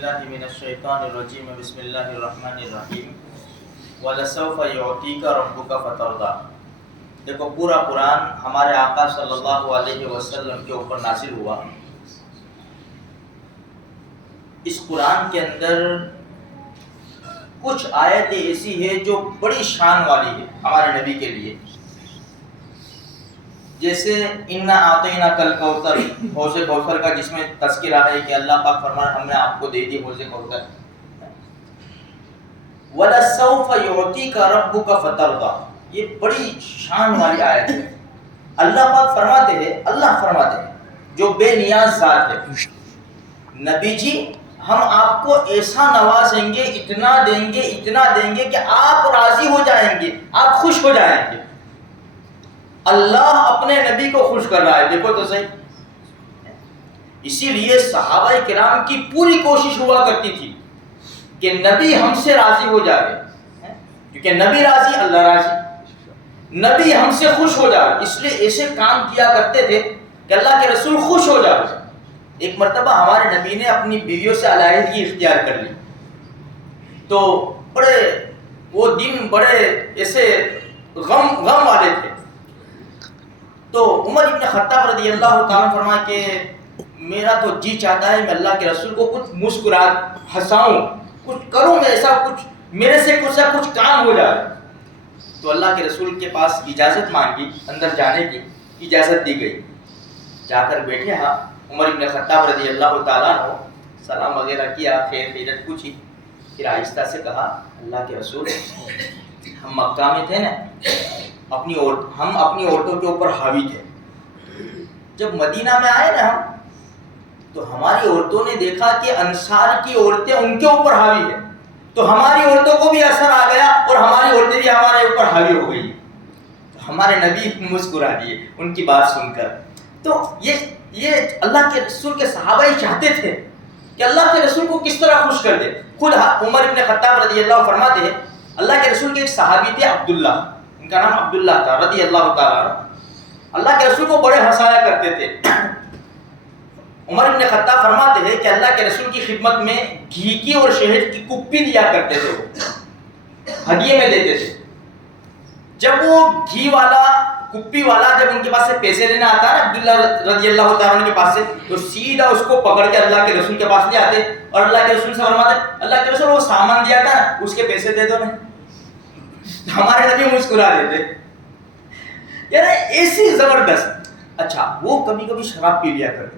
باللہ من الشیطان الرجیم بسم اللہ الرحمن الرحیم وَلَسَوْفَ يُعْطِيكَ رَبُّكَ فَتَرْضَىٰ۔ دیکھو پورا قرآن ہمارے آقا صلی اللہ علیہ وسلم کے اوپر نازل ہوا۔ اس قرآن کے اندر کچھ آیتیں ایسی ہے جو بڑی شان والی ہے ہمارے نبی کے لیے، جیسے اِنَّا أَعْطَيْنَاكَ الْكَوْثَرَ، حوض کوثر کا جس میں تذکرہ ہے کہ اللہ پاک فرمایا ہم نے آپ کو دے دی حوض کوثر۔ وَلَسَوْفَ يُعْطِيكَ رَبُّكَ فَتَرْضَىٰ، یہ بڑی شان والی آیت ہے۔ اللہ پاک فرماتے ہیں جو بے نیاز ذات ہے، نبی جی ہم آپ کو ایسا نوازیں گے، اتنا دیں گے کہ آپ راضی ہو جائیں گے، آپ خوش ہو جائیں گے۔ اللہ اپنے نبی کو خوش کر رہا ہے، دیکھو تو صحیح۔ اسی لیے صحابہ کرام کی پوری کوشش ہوا کرتی تھی کہ نبی ہم سے راضی ہو جائے، کیونکہ نبی راضی اللہ راضی، نبی ہم سے خوش ہو جائے، اس لیے ایسے کام کیا کرتے تھے کہ اللہ کے رسول خوش ہو جائے۔ ایک مرتبہ ہمارے نبی نے اپنی بیویوں سے علیحدگی اختیار کر لی، تو وہ دن بڑے ایسے غم والے تھے۔ تو عمر ابن خطاب رضی اللہ تعالیٰ فرمایا کہ میرا تو جی چاہتا ہے میں اللہ کے رسول کو کچھ مسکرا ہنساؤں، کچھ کروں میں ایسا، کچھ میرے سے کچھ کام ہو جائے۔ تو اللہ کے رسول کے پاس اجازت مانگی، اندر جانے کی اجازت دی گئی۔ جا کر بیٹھے ہاں عمر ابن خطاب رضی اللہ تعالیٰ عنہ، سلام وغیرہ کیا، خیریت پوچھی، پھر آہستہ سے کہا اللہ کے رسول ہم مکہ میں تھے نا، ہم اپنی عورتوں کے اوپر حاوی تھے۔ جب مدینہ میں آئے نا ہم، تو ہماری عورتوں نے دیکھا کہ انصار کی عورتیں ان کے اوپر حاوی ہیں، تو ہماری عورتوں کو بھی اثر آ گیا اور ہماری عورتیں بھی ہمارے اوپر حاوی ہو گئی۔ تو ہمارے نبی مسکرا دیے ان کی بات سن کر۔ تو یہ اللہ کے رسول کے صحابہ ہی چاہتے تھے کہ اللہ کے رسول کو کس طرح خوش کر دے۔ خود عمر ابن خطاب رضی اللہ فرماتے ہیں اللہ کے رسول کے ایک صحابی تھے عبداللہ، ان کا نام عبداللہ تھا رضی اللہ تعالیٰ عنہ، اللہ کے رسول کو بڑے ہنسایا کرتے تھے۔ عمر ابن خطاب فرماتے ہیں کہ اللہ کے رسول کی خدمت میں گھی کی اور شہد کی کپی دیا کرتے تھے، وہ ہدیے میں دیتے تھے۔ جب وہ گھی والا کپی والا جب ان کے پاس سے پیسے لینا آتا ہے عبداللہ رضی اللہ تعالیٰ عنہ کے پاس سے، تو سیدھا اس کو پکڑ کے اللہ کے رسول کے پاس لے آتے اور اللہ کے رسول سے فرماتے اللہ کے رسول وہ سامان دیا تھا نا اس کے پیسے دے دو نا۔ ہمارے نبی مسکرا دیتے، یعنی ایسی زبردست۔ اچھا وہ کبھی کبھی شراب پی لیا کرتے،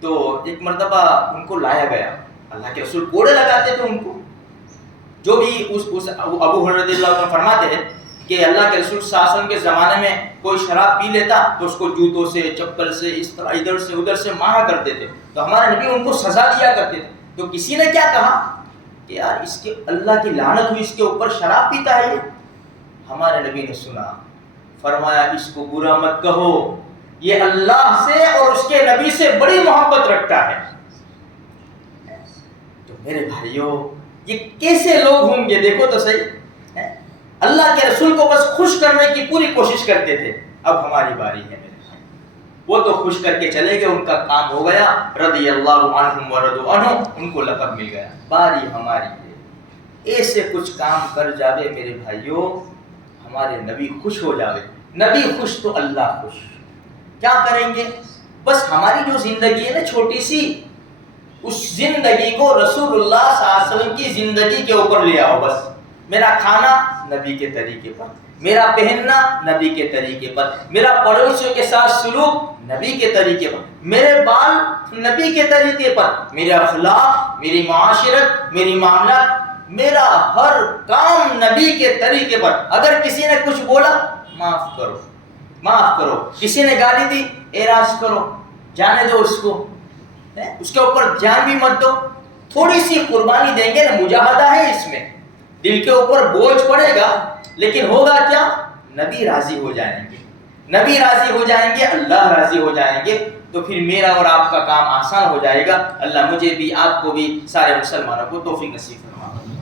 تو ایک مرتبہ ان کو لایا گیا، اللہ کے رسول کوڑے لگاتے تھے ان کو، جو بھی ابو ہریرہ رضی اللہ عنہ فرماتے ہیں کہ اللہ کے رسول صلی اللہ علیہ وسلم کے زمانے میں کوئی شراب پی لیتا تو اس کو جوتوں سے چپل سے اس طرح ادھر سے مارا کرتے تھے، تو ہمارے نبی ان کو سزا دیا کرتے تھے۔ تو کسی نے کیا کہا کہ یار اس کے اللہ کی لعنت ہوئی، اس کے اوپر شراب پیتا ہے یہ۔ ہمارے نبی نے سنا، فرمایا اس کو برا مت کہو، یہ اللہ سے اور اس کے نبی سے بڑی محبت رکھتا ہے۔ تو میرے بھائیوں یہ کیسے لوگ ہوں گے، دیکھو تو صحیح، اللہ کے رسول کو بس خوش کرنے کی پوری کوشش کرتے تھے۔ اب ہماری باری ہے میرے بھائی، وہ تو خوش کر کے چلے گئے، ان کا کام ہو گیا، رضی اللہ عنہم ورضوا عنہ، ان کو لقب مل گیا۔ باری ہماری ہے، ایسے کچھ کام کر جاوے میرے بھائیوں، ہمارے نبی خوش ہو جاوے، نبی خوش تو اللہ خوش۔ کیا کریں گے؟ بس ہماری جو زندگی ہے نا چھوٹی سی، اس زندگی کو رسول اللہ صلی اللہ علیہ وسلم کی زندگی کے اوپر لے آؤ۔ بس میرا کھانا نبی کے طریقے پر، میرا پہننا نبی کے طریقے پر، میرا پڑوسیوں کے ساتھ سلوک نبی کے طریقے پر، میرے بال نبی کے طریقے پر، میرا اخلاق، میری معاشرت، میری معاملات، میرا ہر کام نبی کے طریقے پر۔ اگر کسی نے کچھ بولا معاف کرو، کسی نے گالی دی اعراض کرو، جانے دو اس کو، اس کے اوپر دھیان بھی مت دو۔ تھوڑی سی قربانی دیں گے نا، مجاہدہ ہے اس میں، دل کے اوپر بوجھ پڑے گا، لیکن ہوگا کیا؟ نبی راضی ہو جائیں گے، نبی راضی ہو جائیں گے، اللہ راضی ہو جائیں گے، تو پھر میرا اور آپ کا کام آسان ہو جائے گا۔ اللہ مجھے بھی، آپ کو بھی، سارے مسلمانوں کو توفیق نصیب فرمائے۔